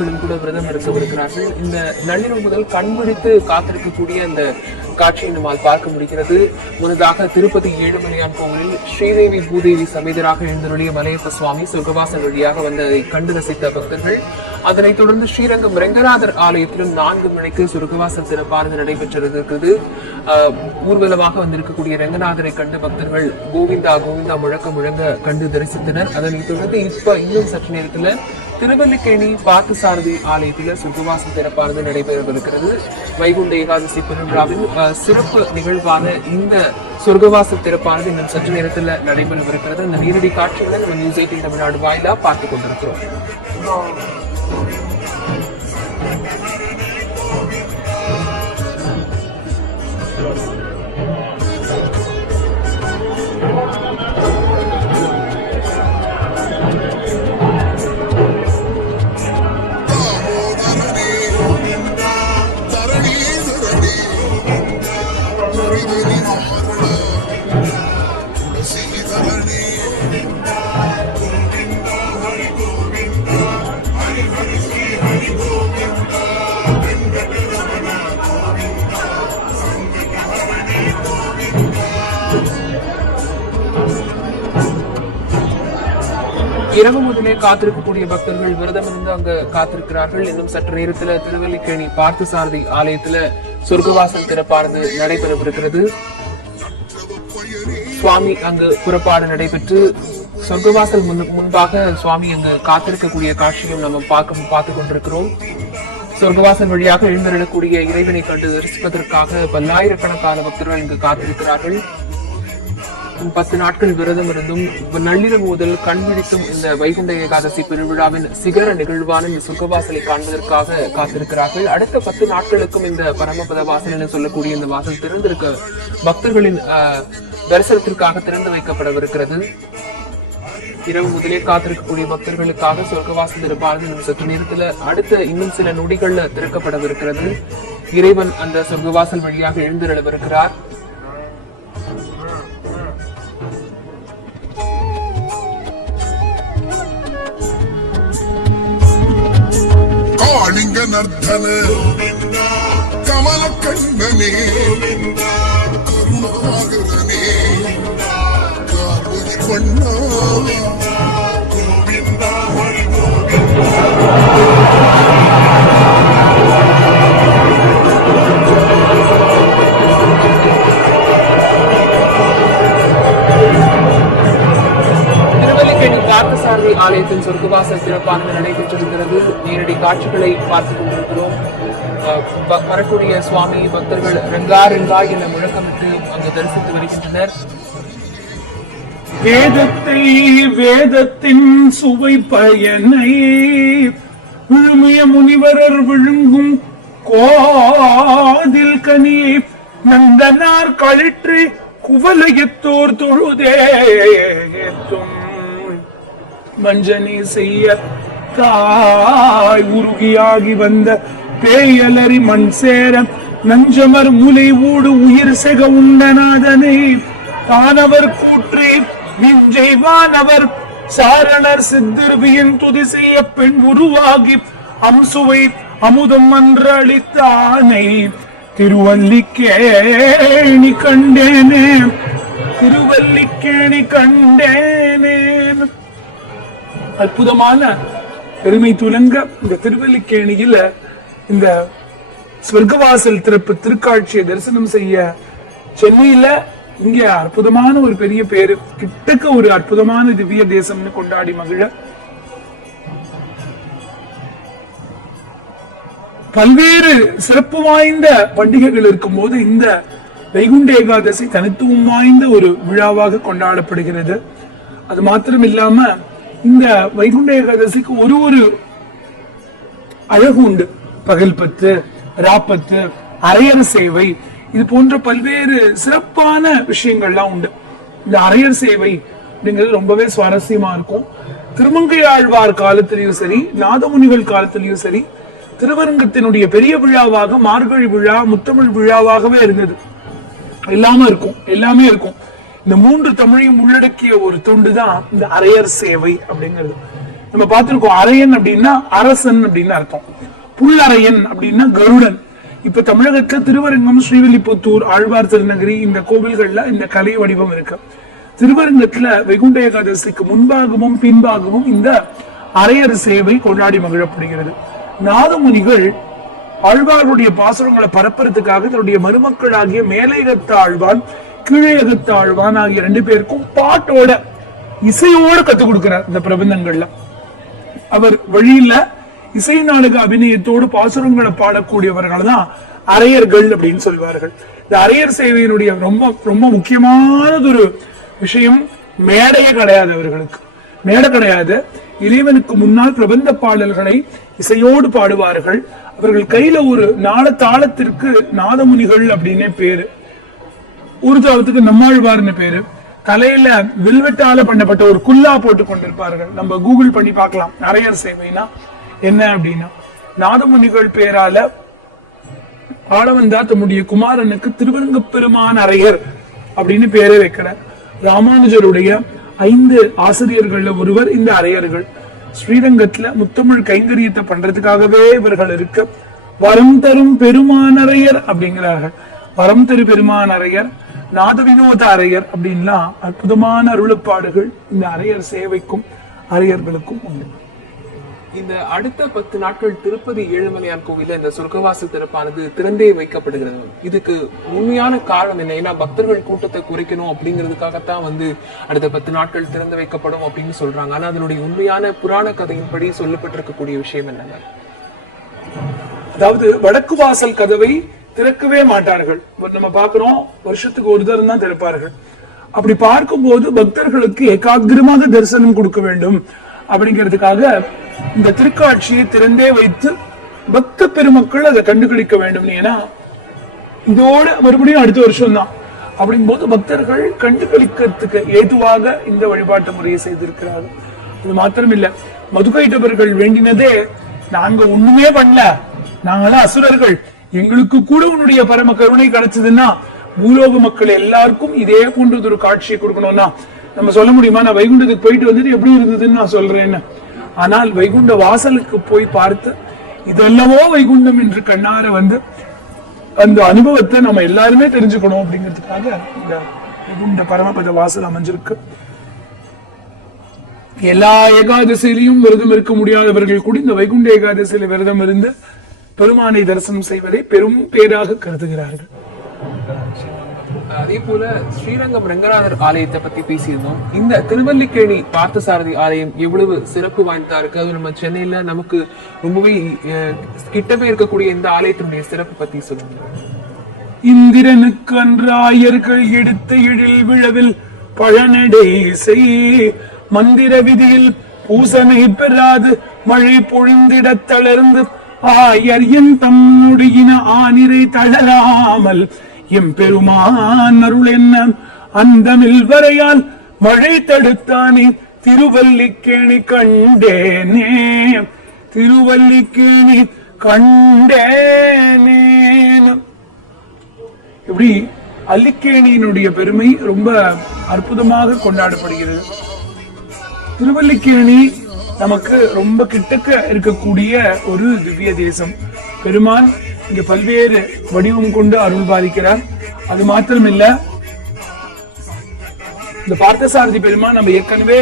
நாட்களும் கூட விரதம் இருக்கவிருக்கிறார்கள். இந்த நள்ளிரவு முதல் கண்பிடித்து காத்திருக்கக்கூடிய அந்த காட்சியை நம்மால் பார்க்க முடிகிறது. முன்னதாக திருப்பதி ஏழுமலையான் கோவிலில் ஸ்ரீதேவி பூதேவி சமேதராக எழுந்தருளிய மலையப்ப சுவாமி சொர்க்கவாசல் வழியாக வந்ததை கண்டு ரசித்த பக்தர்கள். அதனைத் தொடர்ந்து ஸ்ரீரங்கம் ரெங்கநாதர் ஆலயத்திலும் நான்கு மணிக்கு சொர்க்கவாசல் சிறப்பானது நடைபெற்றிருக்கிறது. ஆஹ் ஊர்வலமாக வந்திருக்கக்கூடிய ரெங்கநாதரை கண்டு பக்தர்கள் கோவிந்தா கோவிந்தா முழக்க முழங்க கண்டு தரிசித்தனர். அதனைத் தொடர்ந்து இப்ப இன்னும் சற்று நேரத்துல திருவல்லிக்கேணி பார்த்தசாரதி ஆலயத்தில் சுகவாசம் திறப்பானது நடைபெறவிருக்கிறது. வைகுண்ட ஏகாதசி பெருவிழாவின் சிறப்பு நிகழ்வான இந்த சொர்க்கவாச திறப்பானது இன்னும் சற்று நேரத்தில் நடைபெறவிருக்கிறது. இந்த நேரடி காட்சிகளை நம்ம நியூஸ் எயிட்டின் தமிழ்நாடு வாயிலாக பார்த்து கொண்டிருக்கிறோம். தாமோதரனே இரவு முதலே காத்திருக்கக்கூடிய பக்தர்கள் விரதம் இருந்து அங்க காத்திருக்கிறார்கள். இன்னும் சற்று நேரத்துல திருவல்லிக்கேணி பார்த்தசாரதி ஆலயத்துல சொர்க்கவாசல் திறப்பானது நடைபெறவிருக்கிறது. சுவாமி அங்கு புறப்பாடு நடைபெற்று சொர்க்கவாசல் முன் முன்பாக சுவாமி அங்கு காத்திருக்கக்கூடிய காட்சியும் நம்ம பார்க்க பார்த்து கொண்டிருக்கிறோம். சொர்க்கவாசல் வழியாக எழுந்திரக்கூடிய இறைவனை கண்டு தரிசிப்பதற்காக பல்லாயிரக்கணக்கான பக்தர்கள் இங்கு காத்திருக்கிறார்கள். பத்து நாட்கள் விரதம் இருந்தும் நள்ளிரவு முதல் கண் இந்த வைகுண்ட ஏகாதசி பெருவிழாவின் சிகர நிகழ்வான இந்த சொர்க்கவாசலை காண்பதற்காக காத்திருக்கிறார்கள். அடுத்த பத்து நாட்களுக்கும் இந்த பரமபத வாசல் என சொல்லக்கூடிய இந்த வாசல் திறந்திருக்க பக்தர்களின் ஆஹ், தரிசனத்திற்காக திறந்து வைக்கப்படவிருக்கிறது. இரவு முதலே காத்திருக்கக்கூடிய பக்தர்களுக்காக சொர்க்கவாசல் திறப்பானது இன்னும் சற்று நேரத்தில் அடுத்த இன்னும் சில நொடிகள்ல திறக்கப்படவிருக்கிறது. இறைவன் அந்த சொர்க்கவாசல் வழியாக எழுந்திரளவிருக்கிறார். காளிங்க கமல கண்ணனே. கருணாகரனே. கார்முகி ஆலயத்தின் சொர்க்கவாசல் சிறப்பானது நடைபெற்றிருக்கிறது. நேரடி காட்சிகளை பார்த்துக் கொண்டிருக்கிறோம். வரக்கூடிய சுவாமி பக்தர்கள் ரெங்கா ரெங்கா என முழக்கமிட்டு அங்கு தரிசித்து வருகின்றனர். வேதத்தை வேதத்தின் சுவை பயனை விழுமிய முனிவரர் விழுங்கும் கோதில் கனியை நந்தனார் களிற்று குவலயத்தோர் தொழுதேத்தும் மஞ்சனி செய்ய தாய் உருகியாகி வந்த பேயலரி மண் சேர நஞ்சமர் முலை ஊடு உயிர் செக உண்டநாதனை தானவர் கூற்றி நெஞ்சை வானவர் சாரணர் சித்திருவியின் துதி செய்ய பெண் உருவாகி அம்சுவை அமுதம் என்று அளித்தானை. திருவல்லிக்கேணி கண்டேனே திருவல்லிக்கேணி கண்டேனே. அற்புதமான பெருமை துலங்க இந்த திருவல்லிக்கேணியில இந்த ஸ்வர்க்கவாசல் திறப்பு திருக்காட்சியை தரிசனம் செய்ய சென்னையில இங்க அற்புதமான ஒரு பெரிய பேரு கிட்டக்க ஒரு அற்புதமான திவ்ய தேசம்னு கொண்டாடி மகிழ. பல்வேறு சிறப்பு வாய்ந்த பண்டிகைகள் இருக்கும்போது இந்த வைகுண்ட ஏகாதசி தனித்துவம் வாய்ந்த ஒரு விழாவாக கொண்டாடப்படுகிறது. அது மாத்திரம் இல்லாம இந்த வைகுண்ட ஏகாதசிக்கு ஒரு ஒரு அழகு உண்டு. பகல் பத்து ராப்பத்து அரையர் சேவை இது போன்ற பல்வேறு சிறப்பான விஷயங்கள்லாம் உண்டு. இந்த அரையர் சேவை அப்படிங்கிறது ரொம்பவே சுவாரஸ்யமா இருக்கும். திருமங்கை ஆழ்வார் காலத்திலயும் சரி நாதமுனிகள் காலத்திலையும் சரி திருவரங்கத்தினுடைய பெரிய விழாவாக மார்கழி விழா முத்தமிழ் விழாவாகவே இருந்தது. எல்லாமே இருக்கும் எல்லாமே இருக்கும். இந்த மூன்று தமிழையும் உள்ளடக்கிய ஒரு துண்டு தான் இந்த அரையர் சேவை அப்படிங்கிறது. நம்ம பார்த்திருக்கோம் அரையன் அப்படின்னா அரசன் அப்படின்னு அர்த்தம். புல்லரையன் அப்படின்னா கருடன். இப்ப தமிழகத்துல திருவரங்கம் ஸ்ரீவில்லிபுத்தூர் ஆழ்வார் திருநகரி இந்த கோவில்கள்ல இந்த கலை வடிவம் இருக்கு. திருவரங்கத்துல வைகுண்ட ஏகாதசிக்கு முன்பாகவும் பின்பாகவும் இந்த அரையர் சேவை கொண்டாடி மகிழப்படுகிறது. நாதமுனிகள் ஆழ்வாருடைய பாசுரங்களை பரப்புறதுக்காக தன்னுடைய மருமக்களாகிய மேலைகத்த ஆழ்வான் கீழையகத்த ஆழ்வான் ஆகிய ரெண்டு பேருக்கும் பாட்டோட இசையோட கத்துக் கொடுக்கிறார் இந்த பிரபந்தங்கள்ல. அவர் வழியில இசை நாடக அபிநயத்தோடு பாசுரங்களை பாடக்கூடியவர்கள் தான் அரையர்கள் அப்படின்னு சொல்வார்கள். இந்த அரையர் சேவையினுடைய ரொம்ப ரொம்ப முக்கியமானது ஒரு விஷயம் மேடையே கிடையாது அவர்களுக்கு. மேடை கிடையாது. இறைவனுக்கு முன்னால் பிரபந்த பாடல்களை இசையோடு பாடுவார்கள். அவர்கள் கையில ஒரு நாள தாளத்திற்கு நாதமுனிகள் அப்படின்னே பேரு. ஊர்ஜாவத்துக்கு நம்மாழ்வார்னு பேரு. தலையில வில்வெட்டால பண்ணப்பட்ட ஒரு குல்லா போட்டு கொண்டிருப்பார்கள். நம்ம கூகுள் பண்ணி பார்க்கலாம். அரையர் சேவைனா என்ன அப்படின்னா நாதமுனிகள் பேரால ஆளவந்தா தம்முடைய குமாரனுக்கு திருவரங்க பெருமான் அரையர் அப்படின்னு பேரே வைக்கிறார் ராமானுஜருடைய ஐந்து ஆசிரியர்கள்ல ஒருவர் இந்த அரையர்கள். ஸ்ரீரங்கத்துல முத்தமிழ் கைங்கரியத்தை பண்றதுக்காகவே இவர்கள் இருக்க. வரம் தரும் பெருமான் அரையர் அப்படிங்கிறார்கள். வரம் தரு பெருமான் அரையர். நாத வினோத அரையர் அப்படின்லாம் அற்புதமான அருளப்பாடுகள் இந்த அரையர் சேவைக்கும் அரையர்களுக்கும் உண்டு. இந்த அடுத்த பத்து நாட்கள் திருப்பதி ஏழுமலையான் கோவில்ல இந்த சொர்க்கவாச திறப்பானது திறந்தே வைக்கப்படுகிறது. இதுக்கு உண்மையான காரணம் என்ன? ஏன்னா பக்தர்கள் கூட்டத்தை குறைக்கணும் அப்படிங்கிறதுக்காகத்தான் வந்து அடுத்த பத்து நாட்கள் திறந்து வைக்கப்படும் அப்படின்னு சொல்றாங்க. ஆனா அதனுடைய உண்மையான புராண கதையின்படி சொல்லப்பட்டிருக்கக்கூடிய விஷயம் என்னங்க அதாவது வடக்கு வாசல் கதவை திறக்கவே மாட்டார்கள். நம்ம பார்க்கிறோம் வருஷத்துக்கு ஒரு தரம் தான் திறப்பார்கள். அப்படி பார்க்கும்போது பக்தர்களுக்கு ஏகாகிரமாக தரிசனம் கொடுக்க வேண்டும். அப்படிங்கிறதுக்காக இந்த திருக்காட்சியை திறந்தே வைத்து பக்த பெருமக்கள் அதை கண்டுகளிக்க வேண்டும். ஏன்னா இதோட மறுபடியும் அடுத்த வருஷம் தான். அப்படிங்கும்போது பக்தர்கள் கண்டுகளிக்கிறதுக்கு ஏதுவாக இந்த வழிபாட்டு முறையை செய்திருக்கிறார்கள். இது மாத்திரம் இல்ல மதுகைட்டவர்கள் வேண்டினதே நாங்க ஒண்ணுமே பண்ணல. நாங்களாம் அசுரர்கள். எங்களுக்கு கூட உன்னுடைய பரம கருணை கிடைச்சதுன்னா பூலோக மக்கள் எல்லாருக்கும் இதே போன்றது ஒரு காட்சியை கொடுக்கணும்னா நம்ம சொல்ல முடியுமா? நான் வைகுண்டத்துக்கு போயிட்டு வந்துட்டு எப்படி இருந்ததுன்னு நான் சொல்றேன்னு. ஆனால் வைகுண்ட வாசலுக்கு போய் பார்த்து இதெல்லவோ வைகுண்டம் என்று கண்ணார வந்து அந்த அனுபவத்தை நம்ம எல்லாருமே தெரிஞ்சுக்கணும் அப்படிங்கிறதுக்காக இந்த வைகுண்ட பரமபத வாசல் அமைஞ்சிருக்கு. எல்லா ஏகாதசியிலையும் விரதம் இருக்க முடியாதவர்கள் கூட இந்த வைகுண்ட ஏகாதசியில விரதம் இருந்து பெருமானை தரிசனம் செய்வதை பெரும் பேராக கருதுகிறார்கள். அதே போல ஸ்ரீரங்கம் ரங்கநாதர் ஆலயத்தை பத்தி பேசியிருந்தோம். இந்த திருவல்லிக்கேணி பார்த்தசாரதி ஆலயம் எவ்வளவு சிறப்பு வாய்ந்ததா இருக்கு? அது நம்ம சென்னையில நமக்கு ரொம்பவே கிட்டவே இருக்கக்கூடிய இந்த ஆலயத்தினுடைய சிறப்பு பத்தி சொல்லுங்க. இந்திரனுக்கு அன்றாயர்கள் எடுத்த எழில் விழவில் பழநடை செய். மந்திர விதியில் பூசனை பெறாது. மழை பொழிந்திடத் தளர்ந்து ஆயர் என் தம்முடியின ஆனிரை தளராமல் எம்பெருமான் அருள் என்ன? அந்தமில் வரையால் மழை தடுத்தானே திருவல்லிக்கேணி கண்டேனே. திருவல்லிக்கேணி கண்டேனேன்னு இப்படி அல்லிக்கேணியினுடைய பெருமை ரொம்ப அற்புதமாக கொண்டாடப்படுகிறது. திருவல்லிக்கேணி நமக்கு ரொம்ப கிட்டக்க இருக்கக்கூடிய ஒரு திவ்ய தேசம். பெருமான் இங்க பல்வேறு வடிவம் கொண்டு அருள் பாதிக்கிறார் அது மாத்திரமில்ல இந்த பார்த்தசாரதி பெருமான் நம்ம ஏற்கனவே